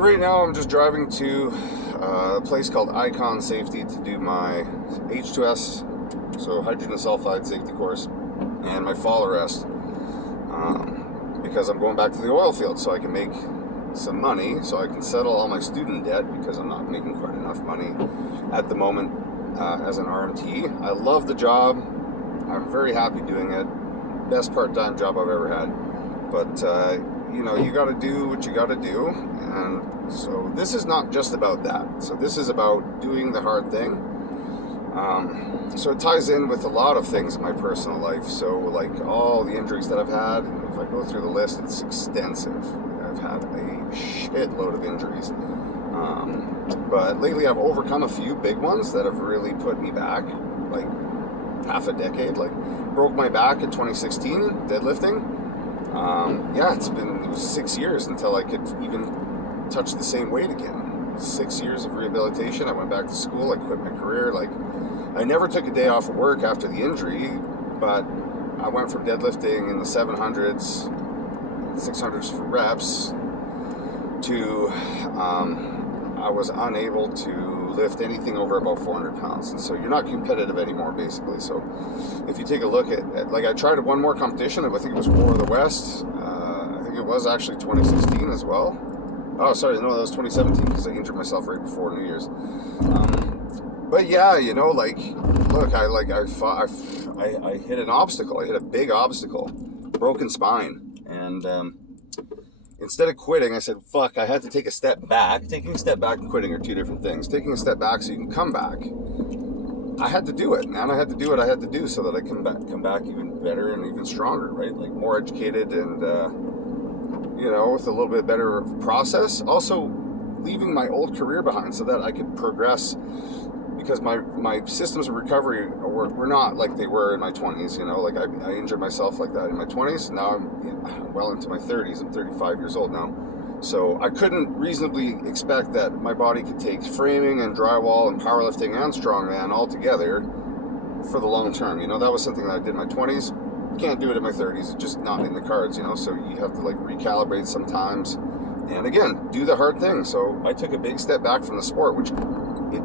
Right now I'm just driving to a place called Icon Safety to do my H2S, so hydrogen sulfide safety course, and my fall arrest, because I'm going back to the oil field so I can make some money, so I can settle all my student debt, because I'm not making quite enough money at the moment as an RMT. I love the job. I'm very happy doing it. Best part-time job I've ever had. But you know, you got to do what you got to do, and so this is not just about that. So this is about doing the hard thing. So it ties in with a lot of things in my personal life. So like all the injuries that I've had, if I go through the list, it's extensive. I've had a shitload of injuries. But lately I've overcome a few big ones that have really put me back, like half a decade. Like broke my back in 2016 deadlifting. Yeah, it was 6 years until I could even touch the same weight again. 6 years of rehabilitation. I went back to school. I quit my career. Like, I never took a day off of work after the injury, but I went from deadlifting in the 700s, 600s for reps, to I was unable to lift anything over about 400 pounds. And so you're not competitive anymore, basically. So if you take a look at like, I tried one more competition. I think it was War of the West. I think it was actually 2016 as well. Oh, sorry, no, that was 2017, because I injured myself right before New Year's. But yeah, you know, like, look, I hit an obstacle. I hit a big obstacle, broken spine, and instead of quitting, I said, fuck, I had to take a step back. Taking a step back and quitting are two different things. Taking a step back so you can come back, I had to do it, man. I had to do what I had to do so that I can come back even better and even stronger, right? Like more educated and, you know, with a little bit better process. Also, leaving my old career behind so that I could progress, because my systems of recovery were not like they were in my 20s, you know, like I injured myself like that in my 20s. Now I'm well into my 30s. I'm 35 years old now. So I couldn't reasonably expect that my body could take framing and drywall and powerlifting and strongman all together for the long term. You know, that was something that I did in my 20s. Can't do it in my 30s. It's just not in the cards, you know, so you have to like recalibrate sometimes. And again, do the hard thing. So I took a big step back from the sport, which it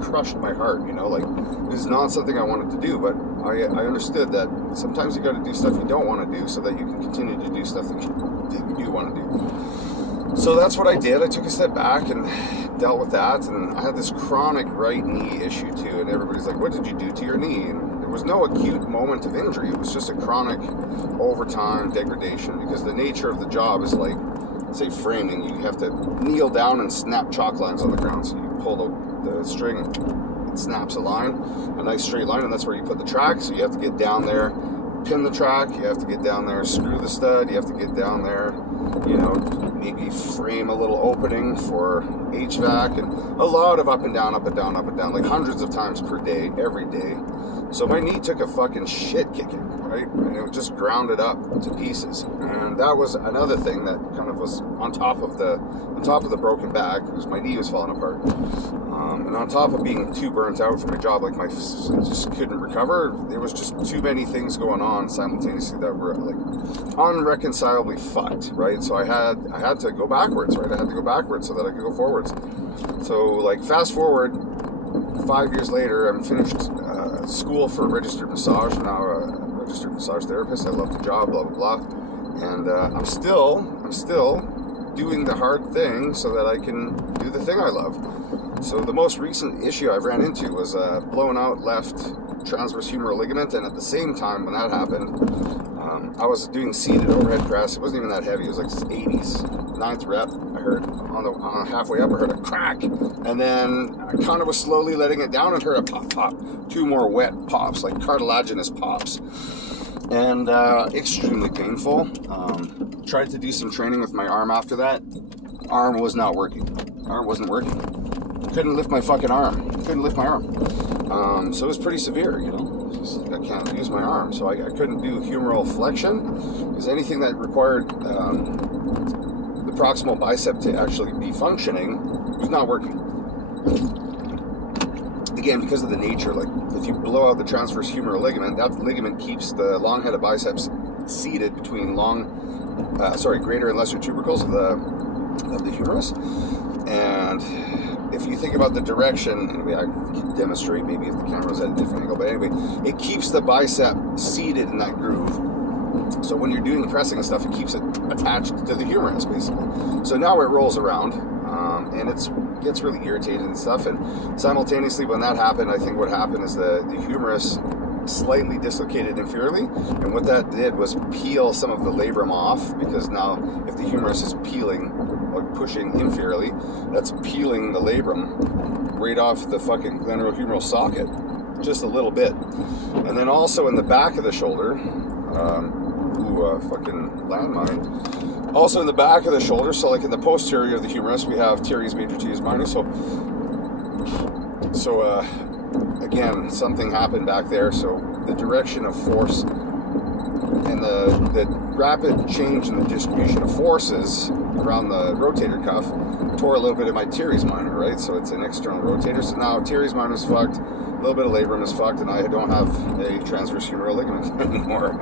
crushed my heart, you know, like this is not something I wanted to do, but I understood that sometimes you got to do stuff you don't want to do so that you can continue to do stuff that you do want to do. So that's what I did. I took a step back and dealt with that, and I had this chronic right knee issue too, and everybody's like, what did you do to your knee? And there was no acute moment of injury. It was just a chronic overtime degradation, because the nature of the job is like, say framing, you have to kneel down and snap chalk lines on the ground. So you pull the string, it snaps a line, a nice straight line, and that's where you put the track. So you have to get down there, pin the track, you have to get down there, screw the stud, you have to get down there, you know, maybe frame a little opening for HVAC, and a lot of up and down, up and down, up and down, like hundreds of times per day, every day. So my knee took a fucking shit kicking, right? And it just grounded up to pieces. And that was another thing that kind of was on top of the broken back, because my knee was falling apart. And on top of being too burnt out from my job, like I just couldn't recover. There was just too many things going on simultaneously that were like unreconcilably fucked, right? So I had to go backwards, right? I had to go backwards so that I could go forwards. So like fast forward 5 years later, I'm finished school for registered massage, now a registered massage therapist. I love the job, blah blah blah, and I'm still doing the hard thing so that I can do the thing I love. So the most recent issue I've ran into was a blown out left transverse humeral ligament, and at the same time when that happened, I was doing seated overhead press. It wasn't even that heavy. It was like 80s, 9th rep. I heard on halfway up, I heard a crack, and then I kind of was slowly letting it down and heard a pop, pop. Two more wet pops, like cartilaginous pops, and extremely painful. Tried to do some training with my arm after that. Arm was not working. Arm wasn't working. Couldn't lift my fucking arm. Couldn't lift my arm. So it was pretty severe, you know. I can't use my arm, so I couldn't do humeral flexion, because anything that required the proximal bicep to actually be functioning was not working. Again, because of the nature, like if you blow out the transverse humeral ligament, that ligament keeps the long-headed biceps seated between greater and lesser tubercles of the of the humerus. And if you think about the direction, anyway, I can demonstrate maybe if the camera's at a different angle, but anyway, it keeps the bicep seated in that groove. So when you're doing pressing and stuff, it keeps it attached to the humerus, basically. So now it rolls around, and it gets really irritated and stuff. And simultaneously, when that happened, I think what happened is the humerus slightly dislocated inferiorly, and what that did was peel some of the labrum off, because now if the humerus is peeling, like pushing inferiorly, that's peeling the labrum right off the fucking glenohumeral socket, just a little bit. And then also in the back of the shoulder, fucking landmine. Also in the back of the shoulder, so like in the posterior of the humerus, we have teres major, teres minor. So again, something happened back there. So the direction of force and the rapid change in the distribution of forces around the rotator cuff tore a little bit of my teres minor, right? So it's an external rotator. So now teres minor is fucked, a little bit of labrum is fucked, and I don't have a transverse humeral ligament anymore.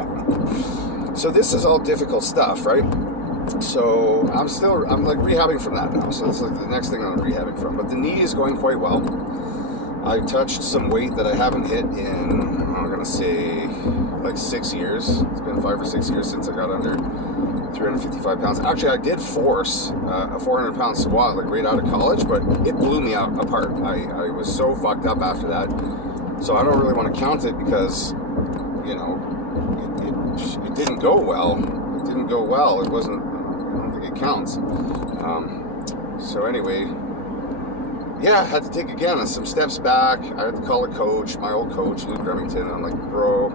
So this is all difficult stuff, right? So I'm like rehabbing from that now. So that's like the next thing I'm rehabbing from. But the knee is going quite well. I touched some weight that I haven't hit in, I'm going to say, like 6 years. It's been 5 or 6 years since I got under 355 pounds. Actually, I did force a 400-pound squat, like right out of college, but it blew me apart. I was so fucked up after that. So I don't really want to count it because, you know, it didn't go well. It didn't go well. It wasn't, I don't think it counts. So anyway, yeah, I had to take, again, some steps back. I had to call a coach, my old coach, Luke Remington. I'm like, bro,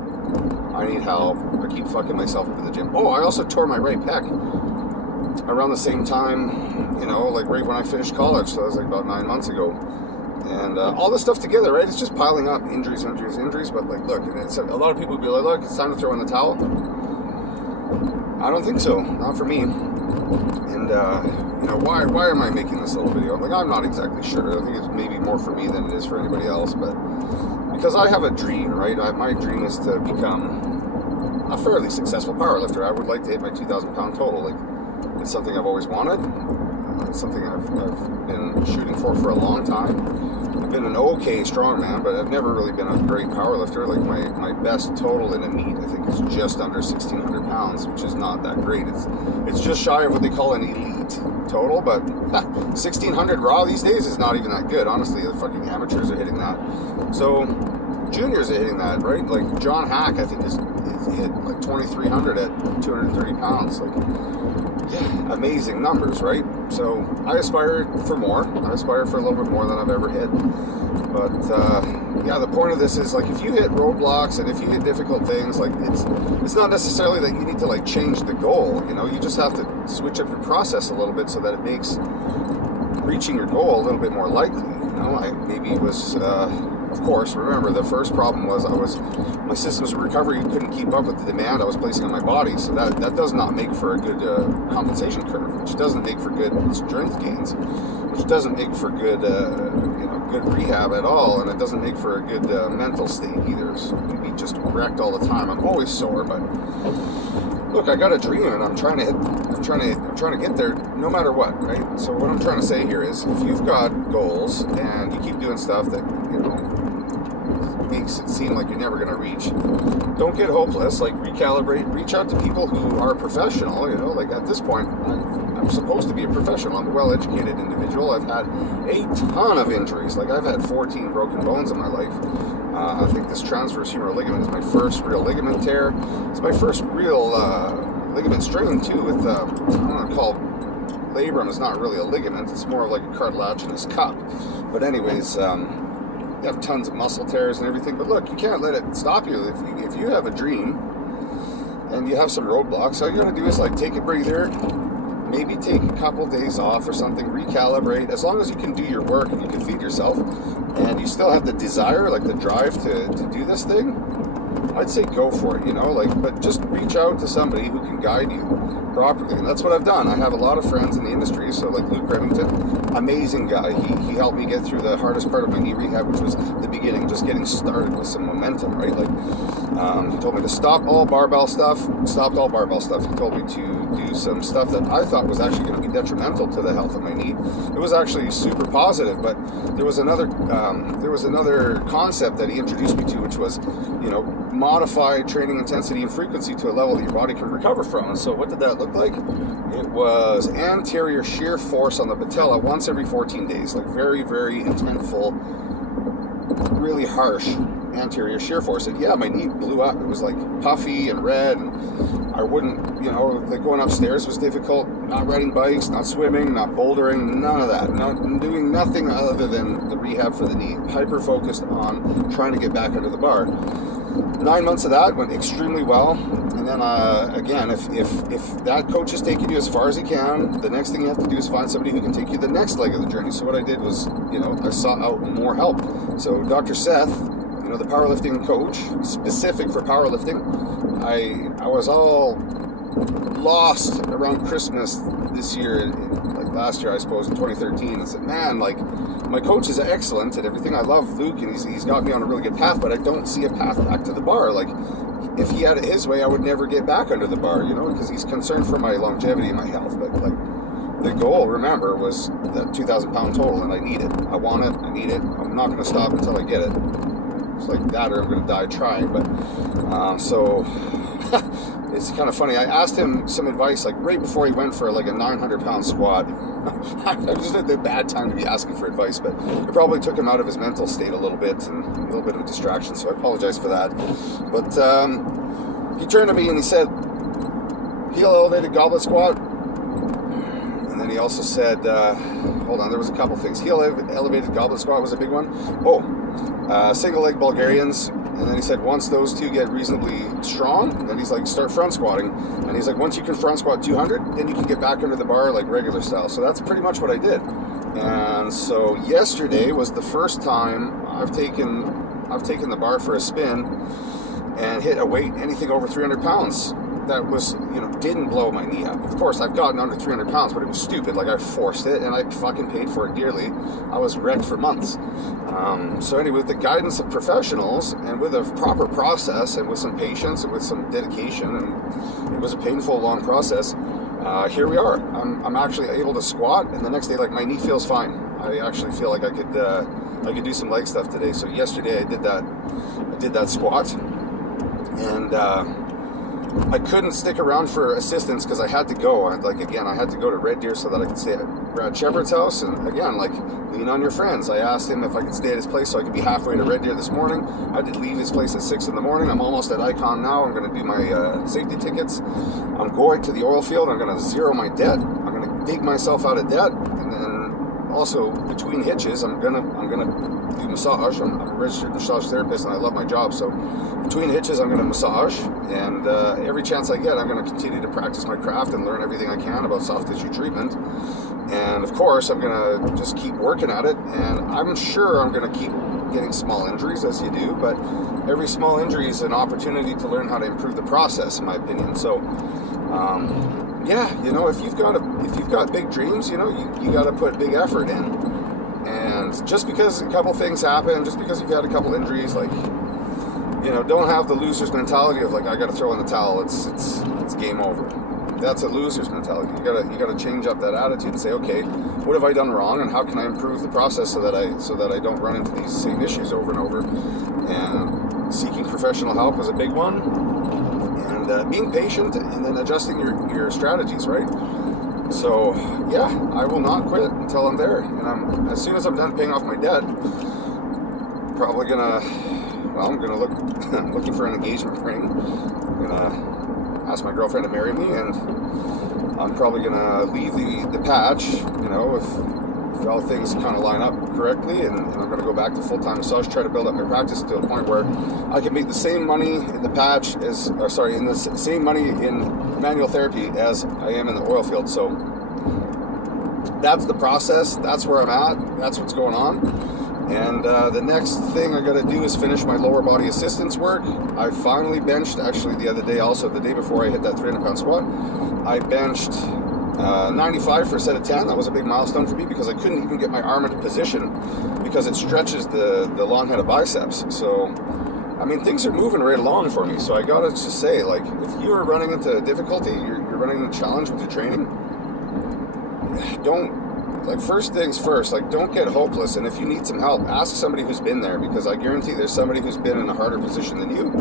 I need help. I keep fucking myself up in the gym. Oh, I also tore my right pec around the same time, you know, like right when I finished college. So that was like about 9 months ago. And all this stuff together, right? It's just piling up, injuries. But like, look, it's, a lot of people will be like, look, it's time to throw in the towel. I don't think so, not for me. And you know, why am I making this little video? Like, I'm not exactly sure. I think it's maybe more for me than it is for anybody else, but because I have a dream, right? My dream is to become a fairly successful powerlifter. I would like to hit my 2,000 pound total. Like, it's something I've always wanted. It's something I've been shooting for a long time. I've been an okay strongman, but I've never really been a great powerlifter. Like my best total in a meet, I think, is just under 1,600 pounds, which is not that great. It's just shy of what they call an elite total, but 1,600 raw these days is not even that good. Honestly, the fucking amateurs are hitting that. So juniors are hitting that, right? Like John Hack, I think, is hit like 2,300 at 230 pounds. Like, yeah, amazing numbers, right? So I aspire for more. I aspire for a little bit more than I've ever hit. But yeah, the point of this is, like, if you hit roadblocks and if you hit difficult things, like, it's not necessarily that you need to like change the goal. You know, you just have to switch up your process a little bit so that it makes reaching your goal a little bit more likely. You know, maybe it was. Of course, remember, the first problem was my systems of recovery couldn't keep up with the demand I was placing on my body. So that does not make for a good compensation curve, which doesn't make for good strength gains, which doesn't make for good good rehab at all, and it doesn't make for a good mental state either. So you'd be just wrecked all the time. I'm always sore, but look, I got a dream, and I'm trying to get there no matter what, right? So what I'm trying to say here is, if you've got goals and you keep doing stuff that, you know, makes it seem like you're never going to reach, don't get hopeless. Like, recalibrate, reach out to people who are professional. You know, like, at this point, I'm supposed to be a professional. I'm a well-educated individual. I've had a ton of injuries. Like, I've had 14 broken bones in my life. I think this transverse humeral ligament is my first real ligament tear. It's my first real ligament strain too. With I'm going to call labrum is not really a ligament. It's more of like a cartilaginous cup. But anyways, you have tons of muscle tears and everything. But look, you can't let it stop you. If you have a dream and you have some roadblocks, all you're going to do is like take a breather. Maybe take a couple days off or something, recalibrate. As long as you can do your work and you can feed yourself and you still have the desire, like the drive to do this thing, I'd say go for it, you know, like, but just reach out to somebody who can guide you properly. And that's what I've done. I have a lot of friends in the industry. So like Luke Remington, amazing guy. He helped me get through the hardest part of my knee rehab, which was the beginning, just getting started with some momentum, right? Like, he told me to stop all barbell stuff. He told me to do some stuff that I thought was actually going to be detrimental to the health of my knee. It was actually super positive, but there was another concept that he introduced me to, which was, modify training intensity and frequency to a level that your body can recover from. And so what did that look like? It was anterior shear force on the patella once every 14 days, like very, very intentful, really harsh anterior shear force. And yeah, my knee blew up. It was like puffy and red, and I wouldn't, like going upstairs was difficult. Not riding bikes, not swimming, not bouldering, none of that. Not doing nothing other than the rehab for the knee. Hyper focused on trying to get back under the bar. 9 months of that went extremely well. And then again, if that coach is taking you as far as he can, the next thing you have to do is find somebody who can take you the next leg of the journey. So what I did was, I sought out more help. So Dr. Seth, the powerlifting coach, specific for powerlifting, I was all lost around Christmas this year, like last year, I suppose, in 2013. I said, man, like, my coach is excellent and everything. I love Luke, and he's got me on a really good path, but I don't see a path back to the bar. Like, if he had it his way, I would never get back under the bar, because he's concerned for my longevity and my health. But, like, the goal, remember, was that 2,000 pound total, and I need it. I want it. I need it. I'm not going to stop until I get it. It's like that, or I'm going to die trying. But so it's kind of funny. I asked him some advice, like right before he went for like a 900 pound squat. I was at the bad time to be asking for advice, but it probably took him out of his mental state a little bit, and a little bit of a distraction. So I apologize for that. But he turned to me and he said, heel elevated goblet squat. And then he also said, hold on, there was a couple things. Heel elevated goblet squat was a big one. Single leg Bulgarians. And then he said, once those two get reasonably strong, then he's like, start front squatting. And he's like, once you can front squat 200, then you can get back under the bar like regular style. So that's pretty much what I did. And so yesterday was the first time I've taken the bar for a spin and hit a weight anything over 300 pounds. That was, didn't blow my knee up. Of course, I've gotten under 300 pounds, but it was stupid. Like, I forced it, and I fucking paid for it dearly. I was wrecked for months. So anyway, with the guidance of professionals, and with a proper process, and with some patience, and with some dedication, and it was a painful, long process, here we are. I'm actually able to squat, and the next day, like, my knee feels fine. I actually feel like I could do some leg stuff today. So yesterday I did that squat, and I couldn't stick around for assistance because I had to go. I had to go to Red Deer so that I could stay at Brad Shepard's house. And again, like, lean on your friends. I asked him if I could stay at his place so I could be halfway to Red Deer this morning. I had to leave his place at 6 in the morning. I'm almost at Icon now. I'm going to do my safety tickets. I'm going to the oil field. I'm going to zero my debt. I'm going to dig myself out of debt. And then also between hitches, I'm gonna do massage. I'm a registered massage therapist, and I love my job. So between hitches, I'm gonna massage, and every chance I get, I'm gonna continue to practice my craft and learn everything I can about soft tissue treatment. And of course, I'm gonna just keep working at it, and I'm sure I'm gonna keep getting small injuries, as you do. But every small injury is an opportunity to learn how to improve the process, in my opinion. So. Yeah, if you've got big dreams, you got to put big effort in. And just because a couple things happen, just because you've had a couple injuries, like, don't have the loser's mentality of like, I got to throw in the towel. It's game over. That's a loser's mentality. You got to change up that attitude and say, okay, what have I done wrong, and how can I improve the process so that I don't run into these same issues over and over. And seeking professional help was a big one. And being patient, and then adjusting your strategies, right? So yeah, I will not quit until I'm there. And as soon as I'm done paying off my debt, I'm gonna looking for an engagement ring. I'm gonna ask my girlfriend to marry me, and I'm probably gonna leave the patch, if all things kind of line up correctly, and I'm going to go back to full-time massage, try to build up my practice to a point where I can make the same money in the patch same money in manual therapy as I am in the oil field. So that's the process. That's where I'm at. That's what's going on. And the next thing I got to do is finish my lower body assistance work. I finally benched, actually the other day, also the day before I hit that 300-pound squat, I benched 95 for a set of 10. That was a big milestone for me because I couldn't even get my arm into position because it stretches the long-headed biceps. So, things are moving right along for me. So I gotta just say, like, if you're running into difficulty, you're you're running a challenge with your training, first things first, don't get hopeless. And if you need some help, ask somebody who's been there, because I guarantee there's somebody who's been in a harder position than you.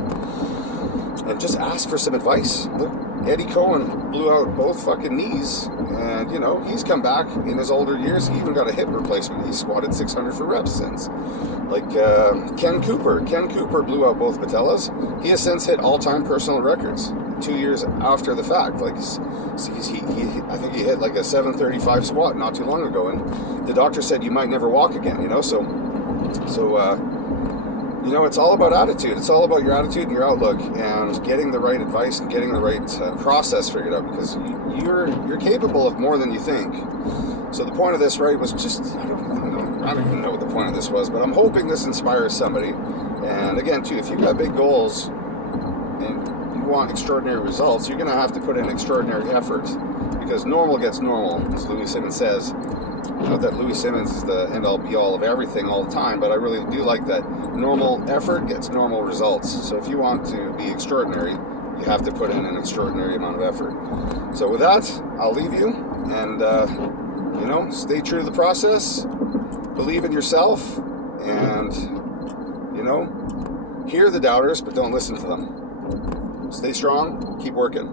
And just ask for some advice. Look, Eddie Cohen blew out both fucking knees, and he's come back in his older years. He even got a hip replacement. He squatted 600 for reps since. Ken Cooper blew out both patellas. He has since hit all-time personal records 2 years after the fact. I think he hit a 735 squat not too long ago, and the doctor said you might never walk again. It's all about attitude. It's all about your attitude and your outlook, and getting the right advice and getting the right process figured out, because you're capable of more than you think. So the point of this, right, was just, I don't even know what the point of this was, but I'm hoping this inspires somebody. And again, too, if you've got big goals and you want extraordinary results, you're going to have to put in extraordinary effort, because normal gets normal, as Louis Simmons says. Not that Louis Simmons is the end-all be-all of everything all the time, but I really do like that normal effort gets normal results. So if you want to be extraordinary, you have to put in an extraordinary amount of effort. So with that, I'll leave you, and stay true to the process, believe in yourself, and hear the doubters, but don't listen to them. Stay strong, keep working.